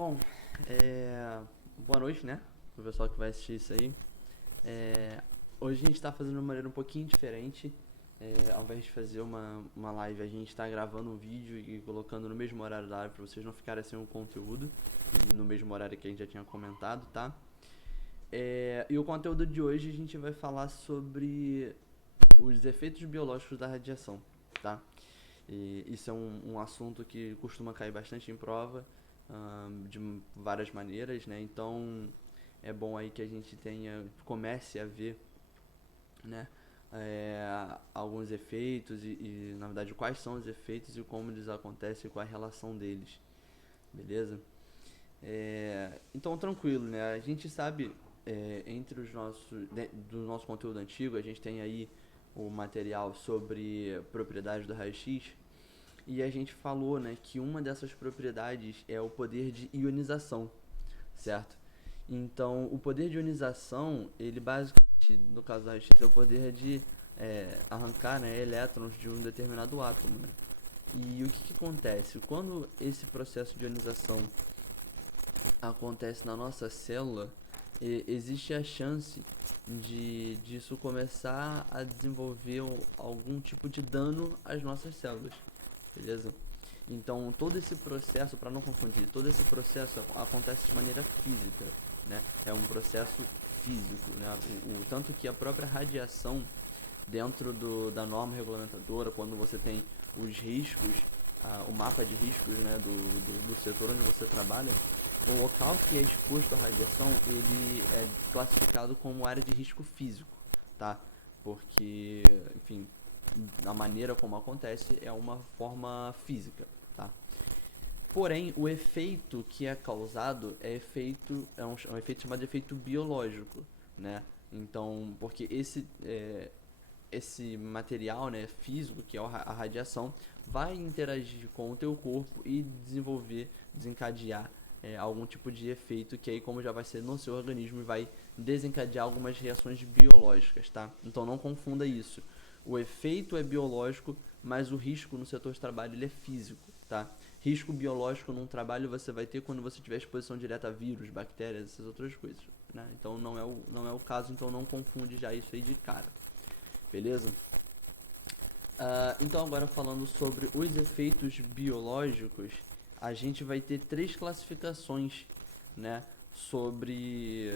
Bom, boa noite, né? Pro pessoal que vai assistir isso aí. É, Hoje a gente tá fazendo de uma maneira um pouquinho diferente. Ao invés de fazer uma live, a gente tá gravando um vídeo e colocando no mesmo horário da live pra vocês não ficarem sem o conteúdo. No mesmo horário que a gente já tinha comentado, tá? E o conteúdo de hoje a gente vai falar sobre os efeitos biológicos da radiação, tá? E isso é um assunto que costuma cair bastante em prova, de várias maneiras, né? Então é bom aí que a gente comece a ver, né? Alguns efeitos na verdade quais são os efeitos e como eles acontecem e qual a relação deles, beleza? Então tranquilo, né? A gente sabe, entre do nosso conteúdo antigo, a gente tem aí o material sobre propriedades do raio-x. E a gente falou, né, que uma dessas propriedades é o poder de ionização, certo? Então, o poder de ionização, ele basicamente, no caso do raio-x, é o poder de arrancar, né, elétrons de um determinado átomo, né? E o que acontece? Quando esse processo de ionização acontece na nossa célula, existe a chance disso começar a desenvolver algum tipo de dano às nossas células, beleza? Então todo esse processo, para não confundir, todo esse processo acontece de maneira física, né? É um processo físico, né? Tanto que a própria radiação, dentro da norma regulamentadora, quando você tem os riscos, o mapa de riscos, né, do setor onde você trabalha, o local que é exposto à radiação, ele é classificado como área de risco físico, tá? Porque, enfim, da maneira como acontece é uma forma física, tá? Porém, o efeito que é causado é um efeito chamado de efeito biológico, né? Então, porque esse material, né, físico, que é a radiação, vai interagir com o teu corpo e desencadear algum tipo de efeito que aí, como já vai ser no seu organismo, vai desencadear algumas reações biológicas, tá? Então não confunda isso. O efeito é biológico, mas o risco no setor de trabalho ele é físico, tá? Risco biológico num trabalho você vai ter quando você tiver exposição direta a vírus, bactérias, essas outras coisas, né? Então não é o caso, então não confunde já isso aí de cara, beleza? Então agora falando sobre os efeitos biológicos, a gente vai ter três classificações, né, sobre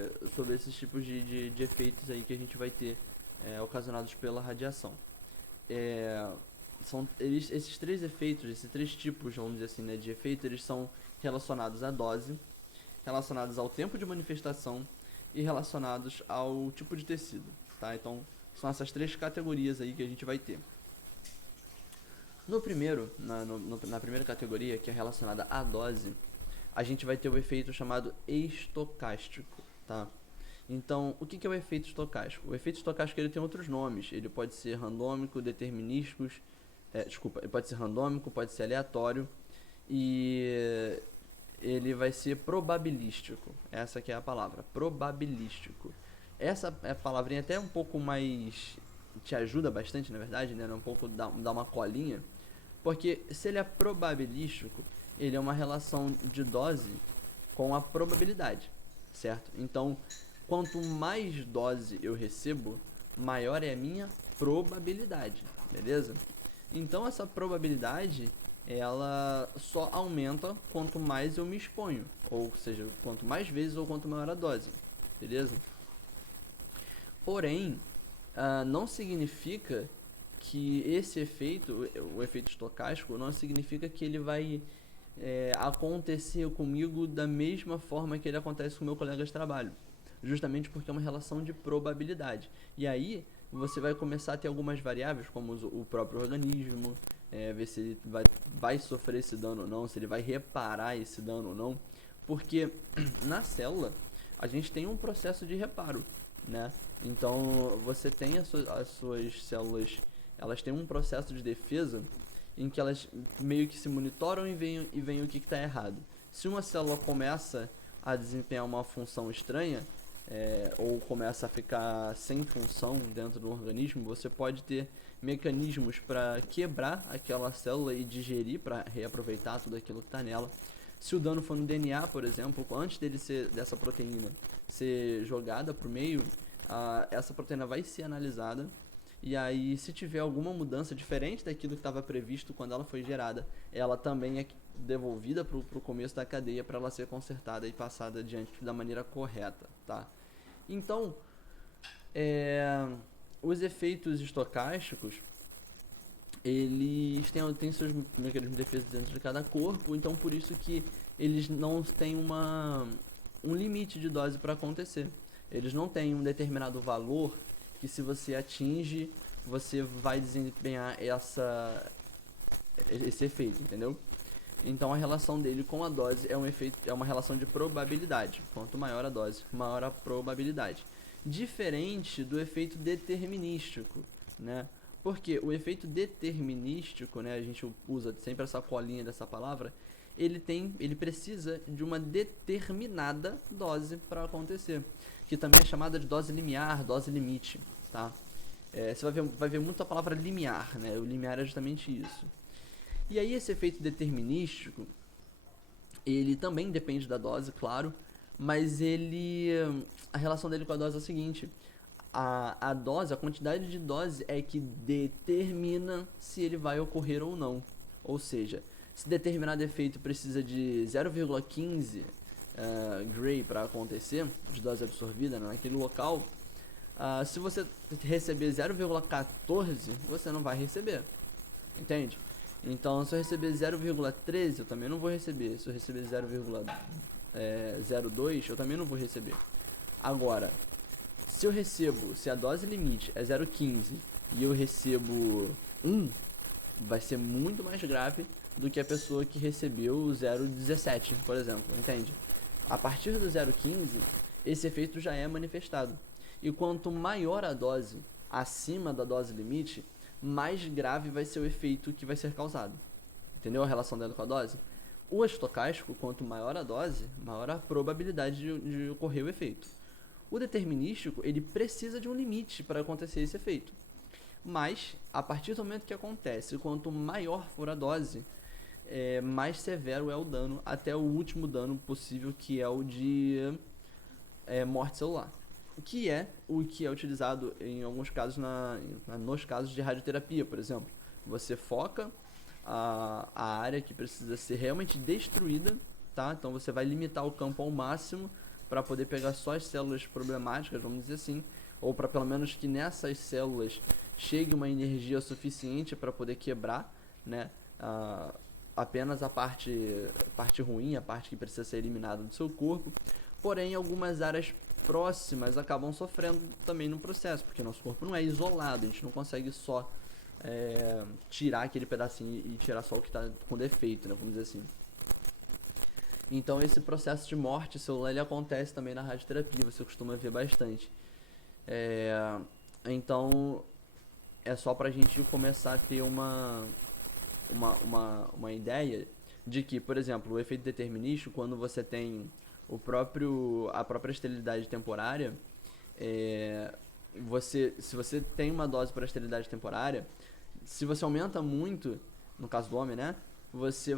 esses tipos de efeitos aí que a gente vai ter ocasionados pela radiação. Esses três efeitos, esses três tipos, vamos dizer assim, né, de efeito, eles são relacionados à dose, relacionados ao tempo de manifestação e relacionados ao tipo de tecido, tá? Então são essas três categorias aí que a gente vai ter. No primeiro, na primeira categoria, que é relacionada à dose, a gente vai ter o efeito chamado estocástico, tá? Então, o que é o efeito estocástico? O efeito estocástico ele tem outros nomes. Ele pode ser randômico, determinístico, ele pode ser randômico, pode ser aleatório e ele vai ser probabilístico. Essa que é a palavra, probabilístico. Essa palavrinha até um pouco mais te ajuda bastante, na verdade, né? Um pouco dá uma colinha, porque se ele é probabilístico, ele é uma relação de dose com a probabilidade, certo? Então, quanto mais dose eu recebo, maior é a minha probabilidade, beleza? Então essa probabilidade, ela só aumenta quanto mais eu me exponho, ou seja, quanto mais vezes ou quanto maior a dose, beleza? Porém, não significa que esse efeito, o efeito estocástico, não significa que ele vai acontecer comigo da mesma forma que ele acontece com meu colega de trabalho, justamente porque é uma relação de probabilidade. E aí você vai começar a ter algumas variáveis, como o próprio organismo, ver se ele vai sofrer esse dano ou não, se ele vai reparar esse dano ou não, porque na célula a gente tem um processo de reparo, né? Então você tem as suas células, elas têm um processo de defesa em que elas meio que se monitoram e veem o que está errado. Se uma célula começa a desempenhar uma função estranha, ou começa a ficar sem função dentro do organismo, você pode ter mecanismos para quebrar aquela célula e digerir, para reaproveitar tudo aquilo que está nela. Se o dano for no DNA, por exemplo, antes dessa proteína ser jogada para o meio, essa proteína vai ser analisada. E aí, se tiver alguma mudança diferente daquilo que estava previsto quando ela foi gerada, ela também é devolvida para o começo da cadeia para ela ser consertada e passada adiante da maneira correta, tá? Então, os efeitos estocásticos, eles têm seus mecanismos de defesa dentro de cada corpo, então por isso que eles não têm um limite de dose para acontecer. Eles não têm um determinado valor que, se você atinge, você vai desempenhar esse efeito, entendeu? Então a relação dele com a dose é uma relação de probabilidade. Quanto maior a dose, maior a probabilidade. Diferente do efeito determinístico, né? Porque o efeito determinístico, né, a gente usa sempre essa colinha dessa palavra, ele precisa de uma determinada dose para acontecer, que também é chamada de dose limiar, dose limite, tá? Você vai ver muito a palavra limiar, né? O limiar é justamente isso. E aí esse efeito determinístico, ele também depende da dose, claro, mas a relação dele com a dose é a seguinte: a dose, a quantidade de dose é que determina se ele vai ocorrer ou não. Ou seja, se determinado efeito precisa de 0,15 Gray para acontecer, de dose absorvida naquele local, se você receber 0,14, você não vai receber, entende? Então, se eu receber 0,13, eu também não vou receber. Se eu receber 0,02, eu também não vou receber. Agora, se a dose limite é 0,15 e eu recebo 1, vai ser muito mais grave do que a pessoa que recebeu 0,17, por exemplo, entende? A partir do 0,15, esse efeito já é manifestado. E quanto maior a dose, acima da dose limite, mais grave vai ser o efeito que vai ser causado. Entendeu a relação dela com a dose? O estocástico, quanto maior a dose, maior a probabilidade de ocorrer o efeito. O determinístico, ele precisa de um limite para acontecer esse efeito. Mas, a partir do momento que acontece, quanto maior for a dose, mais severo é o dano, até o último dano possível, que é o de morte celular. Que é o que é utilizado em alguns casos, nos casos de radioterapia, por exemplo. Você foca a área que precisa ser realmente destruída, tá? Então você vai limitar o campo ao máximo para poder pegar só as células problemáticas, vamos dizer assim, ou para pelo menos que nessas células chegue uma energia suficiente para poder quebrar, né? Apenas a parte ruim, a parte que precisa ser eliminada do seu corpo. Porém, algumas áreas próximas acabam sofrendo também no processo, porque nosso corpo não é isolado, a gente não consegue só tirar aquele pedacinho e tirar só o que está com defeito, né, vamos dizer assim. Então esse processo de morte celular, ele acontece também na radioterapia, você costuma ver bastante. Então é só pra gente começar a ter uma ideia de que, por exemplo, o efeito determinístico, quando você tem a própria esterilidade temporária, se você tem uma dose para esterilidade temporária, se você aumenta muito, no caso do homem, né, você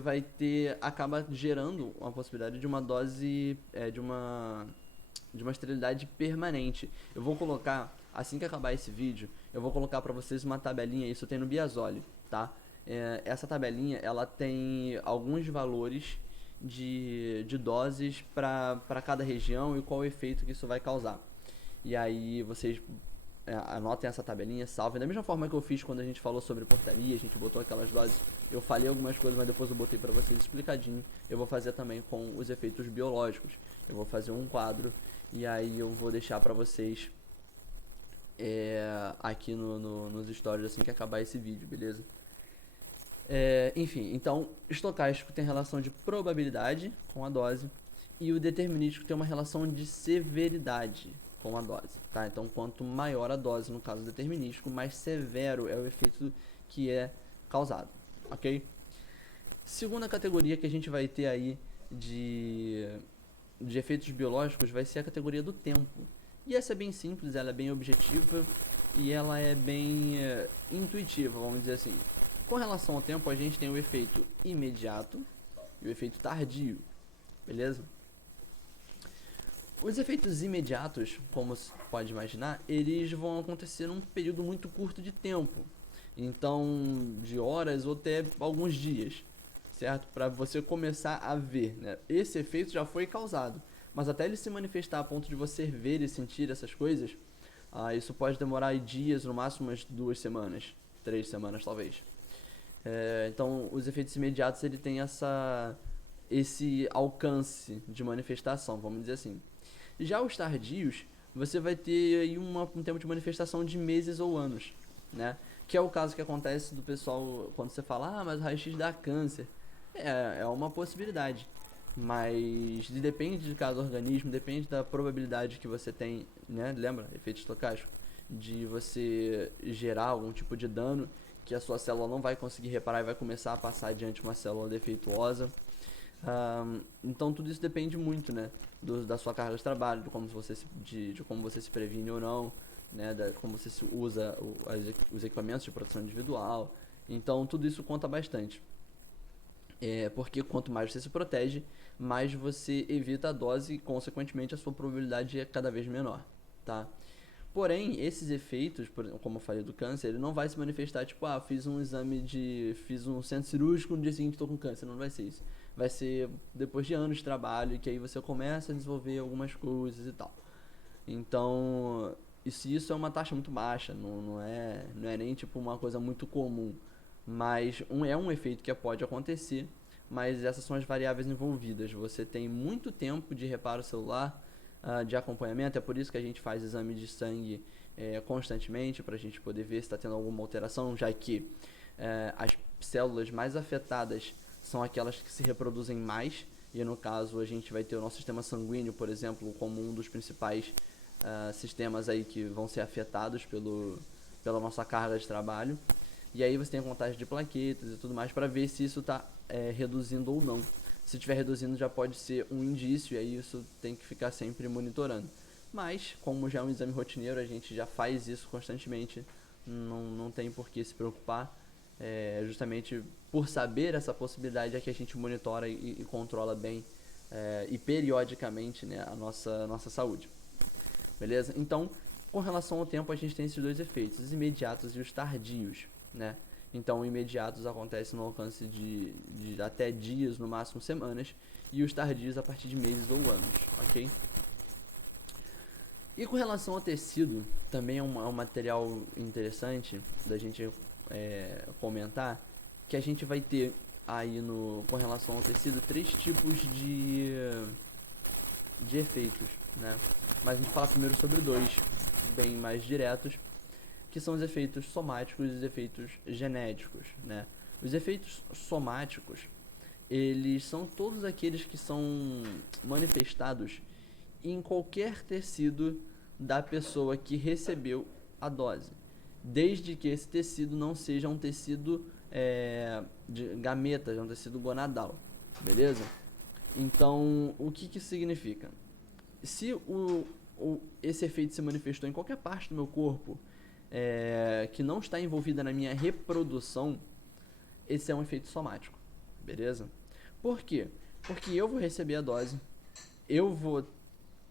acaba gerando uma possibilidade de uma dose, de uma esterilidade permanente. Eu vou colocar, assim que acabar esse vídeo, eu vou colocar para vocês uma tabelinha, isso tem no Biasoli, tá? Essa tabelinha, ela tem alguns valores de doses para cada região e qual o efeito que isso vai causar. E aí vocês anotem essa tabelinha, salvem. Da mesma forma que eu fiz quando a gente falou sobre portaria, a gente botou aquelas doses, eu falei algumas coisas, mas depois eu botei para vocês explicadinho. Eu vou fazer também com os efeitos biológicos. Eu vou fazer um quadro e aí eu vou deixar para vocês aqui nos stories assim que acabar esse vídeo, beleza? Enfim, então, estocástico tem relação de probabilidade com a dose e o determinístico tem uma relação de severidade com a dose, tá? Então, quanto maior a dose, no caso determinístico, mais severo é o efeito que é causado, ok? Segunda categoria que a gente vai ter aí de efeitos biológicos vai ser a categoria do tempo. E essa é bem simples, ela é bem objetiva e ela é bem intuitiva, vamos dizer assim. Com relação ao tempo, a gente tem o efeito imediato, e o efeito tardio, beleza? Os efeitos imediatos, como você pode imaginar, eles vão acontecer num período muito curto de tempo. Então, de horas ou até alguns dias, certo? Para você começar a ver, né? Esse efeito já foi causado, mas até ele se manifestar a ponto de você ver e sentir essas coisas, isso pode demorar dias, no máximo umas 2 semanas, 3 semanas talvez. Então, os efeitos imediatos ele tem esse alcance de manifestação, vamos dizer assim. Já os tardios, você vai ter aí um tempo de manifestação de meses ou anos, né? Que é o caso que acontece do pessoal quando você fala, mas o raio-x dá câncer. É uma possibilidade, mas depende de cada organismo, depende da probabilidade que você tem, né? Lembra? Efeito estocástico, de você gerar algum tipo de dano que a sua célula não vai conseguir reparar e vai começar a passar adiante uma célula defeituosa. Então tudo isso depende muito, né, da sua carga de trabalho, de como você se previne ou não, né, como você se usa os equipamentos de proteção individual. Então tudo isso conta bastante. Porque quanto mais você se protege, mais você evita a dose e, consequentemente, a sua probabilidade é cada vez menor, tá? Porém, esses efeitos, como eu falei do câncer, ele não vai se manifestar tipo, fiz um centro cirúrgico, no dia seguinte estou com câncer. Não vai ser isso. Vai ser depois de anos de trabalho, que aí você começa a desenvolver algumas coisas e tal. Então, isso é uma taxa muito baixa, não é nem tipo uma coisa muito comum. Mas é um efeito que pode acontecer, mas essas são as variáveis envolvidas. Você tem muito tempo de reparo celular, de acompanhamento, é por isso que a gente faz exame de sangue constantemente, para a gente poder ver se está tendo alguma alteração, já que as células mais afetadas são aquelas que se reproduzem mais, e no caso a gente vai ter o nosso sistema sanguíneo, por exemplo, como um dos principais sistemas aí que vão ser afetados pela nossa carga de trabalho. E aí você tem a contagem de plaquetas e tudo mais para ver se isso está reduzindo ou não. Se estiver reduzindo já pode ser um indício, e aí isso tem que ficar sempre monitorando. Mas, como já é um exame rotineiro, a gente já faz isso constantemente, não tem por que se preocupar. Justamente por saber essa possibilidade é que a gente monitora e controla bem e periodicamente, né, a nossa saúde. Beleza? Então, com relação ao tempo, a gente tem esses dois efeitos, os imediatos e os tardios, né? Então, imediatos acontecem no alcance de até dias, no máximo semanas, e os tardios a partir de meses ou anos, ok? E com relação ao tecido, também é um material interessante da gente comentar, que a gente vai ter aí com relação ao tecido 3 tipos de efeitos, né? Mas a gente fala primeiro sobre 2, bem mais diretos, que são os efeitos somáticos e os efeitos genéticos, né? Os efeitos somáticos, eles são todos aqueles que são manifestados em qualquer tecido da pessoa que recebeu a dose, desde que esse tecido não seja um tecido de gametas, é um tecido gonadal, beleza? Então, o que isso significa? Se esse efeito se manifestou em qualquer parte do meu corpo que não está envolvida na minha reprodução, esse é um efeito somático, beleza? Por quê? Porque eu vou receber a dose, eu vou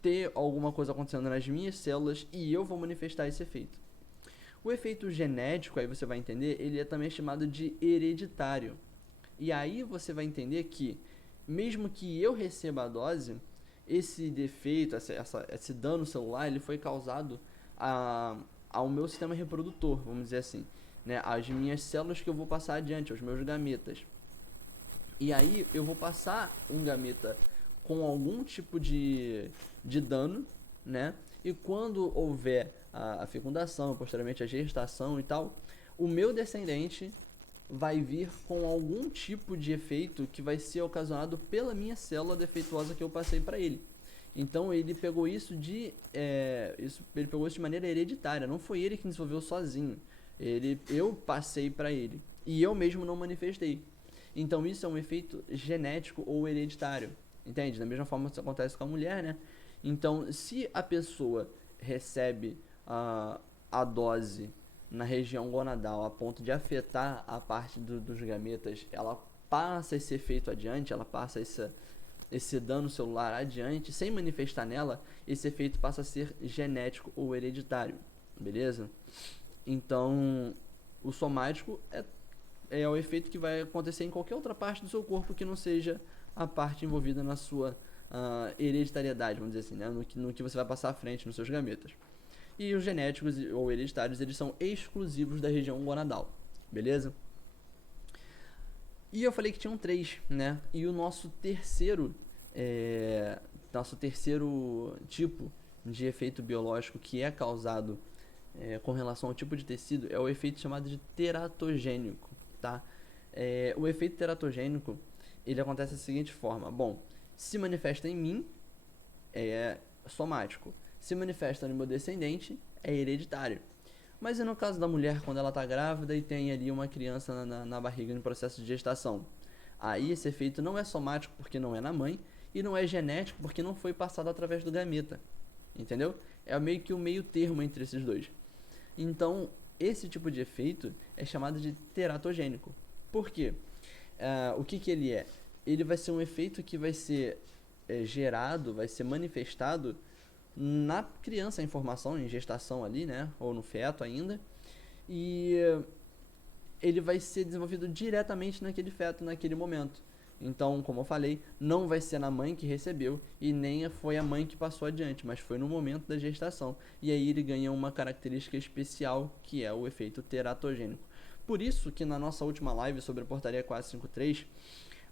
ter alguma coisa acontecendo nas minhas células e eu vou manifestar esse efeito. O efeito genético, aí você vai entender, ele é também chamado de hereditário. E aí você vai entender que, mesmo que eu receba a dose, esse defeito, esse dano celular, ele foi causado ao meu sistema reprodutor, vamos dizer assim, né? As minhas células que eu vou passar adiante, aos meus gametas. E aí eu vou passar um gameta com algum tipo de dano, né? E quando houver a fecundação, posteriormente a gestação e tal, o meu descendente vai vir com algum tipo de efeito que vai ser ocasionado pela minha célula defeituosa que eu passei para ele. Então ele pegou isso de maneira hereditária, não foi ele que desenvolveu sozinho. Eu passei para ele e eu mesmo não manifestei. Então isso é um efeito genético ou hereditário, entende? Da mesma forma que isso acontece com a mulher, né? Então, se a pessoa recebe a dose na região gonadal a ponto de afetar a parte dos gametas, ela passa esse efeito adiante, ela passa esse dano celular adiante, sem manifestar nela, esse efeito passa a ser genético ou hereditário, beleza? Então, o somático é o efeito que vai acontecer em qualquer outra parte do seu corpo que não seja a parte envolvida na sua hereditariedade, vamos dizer assim, né? no que você vai passar à frente nos seus gametas. E os genéticos ou hereditários, eles são exclusivos da região gonadal, beleza? E eu falei que tinham 3, né? E o nosso terceiro tipo de efeito biológico que é causado com relação ao tipo de tecido é o efeito chamado de teratogênico, tá? O efeito teratogênico, ele acontece da seguinte forma: bom, se manifesta em mim, é somático. Se manifesta no meu descendente, é hereditário. Mas e no caso da mulher, quando ela está grávida e tem ali uma criança na barriga no processo de gestação? Aí esse efeito não é somático porque não é na mãe e não é genético porque não foi passado através do gameta. Entendeu? É meio que o meio termo entre esses dois. Então, esse tipo de efeito é chamado de teratogênico. Por quê? O que ele é? Ele vai ser um efeito que vai ser gerado, vai ser manifestado na criança em formação, em gestação ali, né? Ou no feto ainda. E ele vai ser desenvolvido diretamente naquele feto, naquele momento. Então, como eu falei, não vai ser na mãe que recebeu e nem foi a mãe que passou adiante, mas foi no momento da gestação. E aí ele ganha uma característica especial, que é o efeito teratogênico. Por isso que na nossa última live sobre a portaria 453,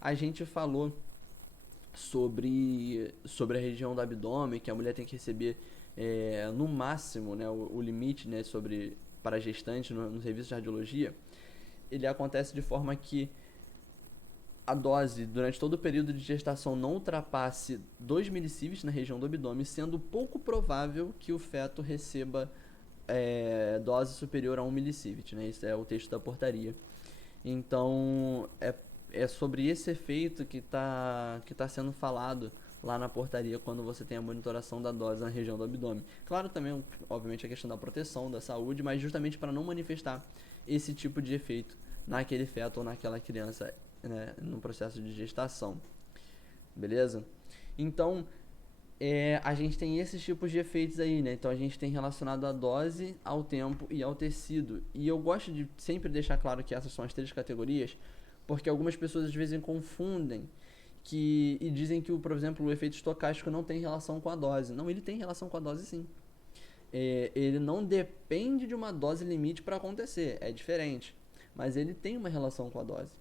a gente falou sobre a região do abdômen, que a mulher tem que receber no máximo, né, o limite, né, para a gestante no serviço de radiologia. Ele acontece de forma que a dose durante todo o período de gestação não ultrapasse 2 millisieverts na região do abdômen, sendo pouco provável que o feto receba dose superior a 1 millisievert, né? Isso é o texto da portaria. Então, é sobre esse efeito que tá sendo falado lá na portaria quando você tem a monitoração da dose na região do abdômen. Claro, também, obviamente, a questão da proteção, da saúde, mas justamente para não manifestar esse tipo de efeito naquele feto ou naquela criança, né, no processo de gestação. Beleza? Então, a gente tem esses tipos de efeitos aí, né? Então a gente tem relacionado a dose, ao tempo e ao tecido. E eu gosto de sempre deixar claro que essas são as 3 categorias, porque algumas pessoas às vezes confundem e dizem que, por exemplo, o efeito estocástico não tem relação com a dose. Não, ele tem relação com a dose sim. Ele não depende de uma dose limite para acontecer, é diferente. Mas ele tem uma relação com a dose.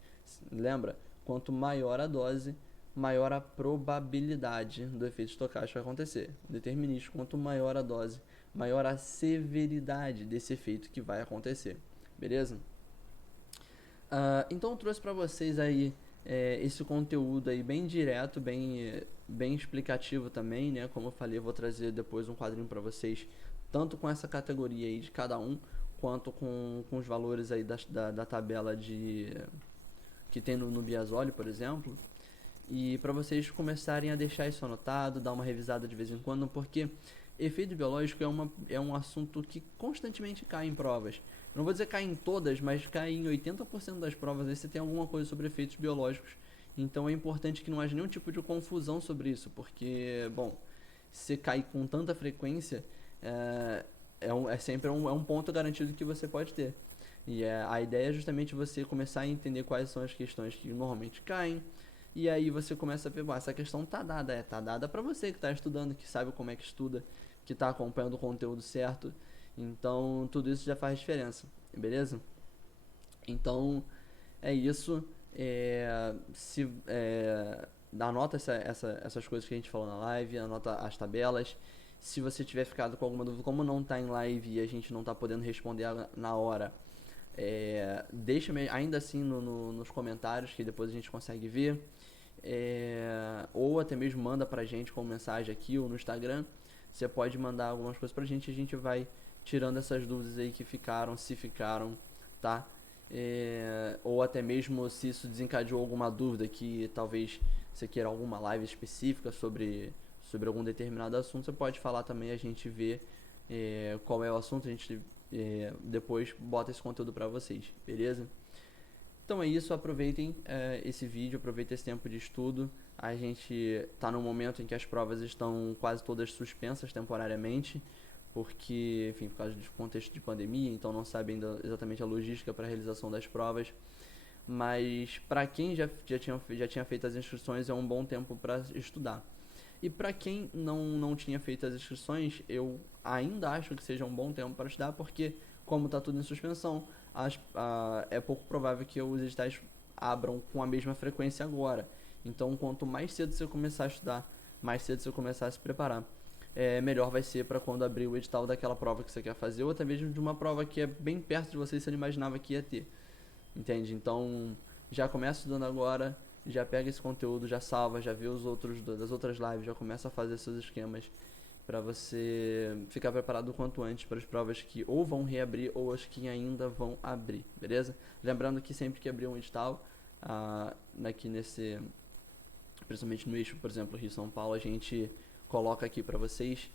Lembra? Quanto maior a dose, maior a probabilidade do efeito estocástico acontecer. Determinístico, quanto maior a dose, maior a severidade desse efeito que vai acontecer. Beleza? Então eu trouxe para vocês aí esse conteúdo aí bem direto, bem explicativo também, né? Como eu falei, eu vou trazer depois um quadrinho para vocês, tanto com essa categoria aí de cada um, quanto com os valores aí da tabela que tem no Biasoli, por exemplo. E para vocês começarem a deixar isso anotado, dar uma revisada de vez em quando, porque efeito biológico é um assunto que constantemente cai em provas. Não vou dizer cai em todas, mas cai em 80% das provas. Aí você tem alguma coisa sobre efeitos biológicos. Então é importante que não haja nenhum tipo de confusão sobre isso, porque, bom, se cai com tanta frequência, sempre um ponto garantido que você pode ter. E a ideia é justamente você começar a entender quais são as questões que normalmente caem. E aí você começa a ver, essa questão tá dada para você que está estudando, que sabe como é que estuda, que está acompanhando o conteúdo certo. Então, tudo isso já faz diferença, beleza? Então, é isso. Anota essas coisas que a gente falou na live, anota as tabelas. Se você tiver ficado com alguma dúvida, como não está em live e a gente não está podendo responder na hora, deixa ainda assim nos comentários, que depois a gente consegue ver. Ou até mesmo manda pra gente como mensagem aqui ou no Instagram. Você pode mandar algumas coisas pra gente e a gente vai tirando essas dúvidas aí que ficaram, se ficaram, tá? Ou até mesmo se isso desencadeou alguma dúvida que talvez você queira alguma live específica sobre algum determinado assunto, você pode falar também, a gente vê qual é o assunto, a gente depois bota esse conteúdo pra vocês, beleza? Então Então é isso, aproveitem esse vídeo, aproveitem esse tempo de estudo. A gente está num momento em que as provas estão quase todas suspensas temporariamente, porque, enfim, por causa do contexto de pandemia, então não sabe ainda exatamente a logística para a realização das provas. Mas para quem já tinha feito as inscrições é um bom tempo para estudar. E para quem não tinha feito as inscrições, eu ainda acho que seja um bom tempo para estudar, porque como está tudo em suspensão, é pouco provável que os editais abram com a mesma frequência agora. Então, quanto mais cedo você começar a estudar, mais cedo você começar a se preparar, melhor vai ser para quando abrir o edital daquela prova que você quer fazer, ou até mesmo de uma prova que é bem perto de você e você não imaginava que ia ter. Entende? Então, já começa estudando agora, já pega esse conteúdo, já salva, já vê os outros das outras lives, já começa a fazer seus esquemas para você ficar preparado o quanto antes para as provas que ou vão reabrir ou as que ainda vão abrir, beleza? Lembrando que sempre que abrir um edital, aqui principalmente no eixo, por exemplo, Rio São Paulo, a gente coloca aqui para vocês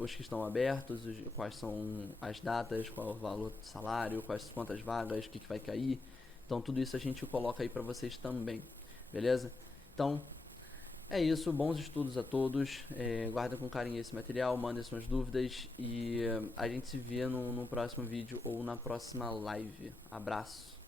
os que estão abertos, quais são as datas, qual é o valor do salário, quantas vagas, o que vai cair. Então tudo isso a gente coloca aí para vocês também, beleza? Então é isso, bons estudos a todos, guardem com carinho esse material, mandem suas dúvidas e a gente se vê no próximo vídeo ou na próxima live. Abraço!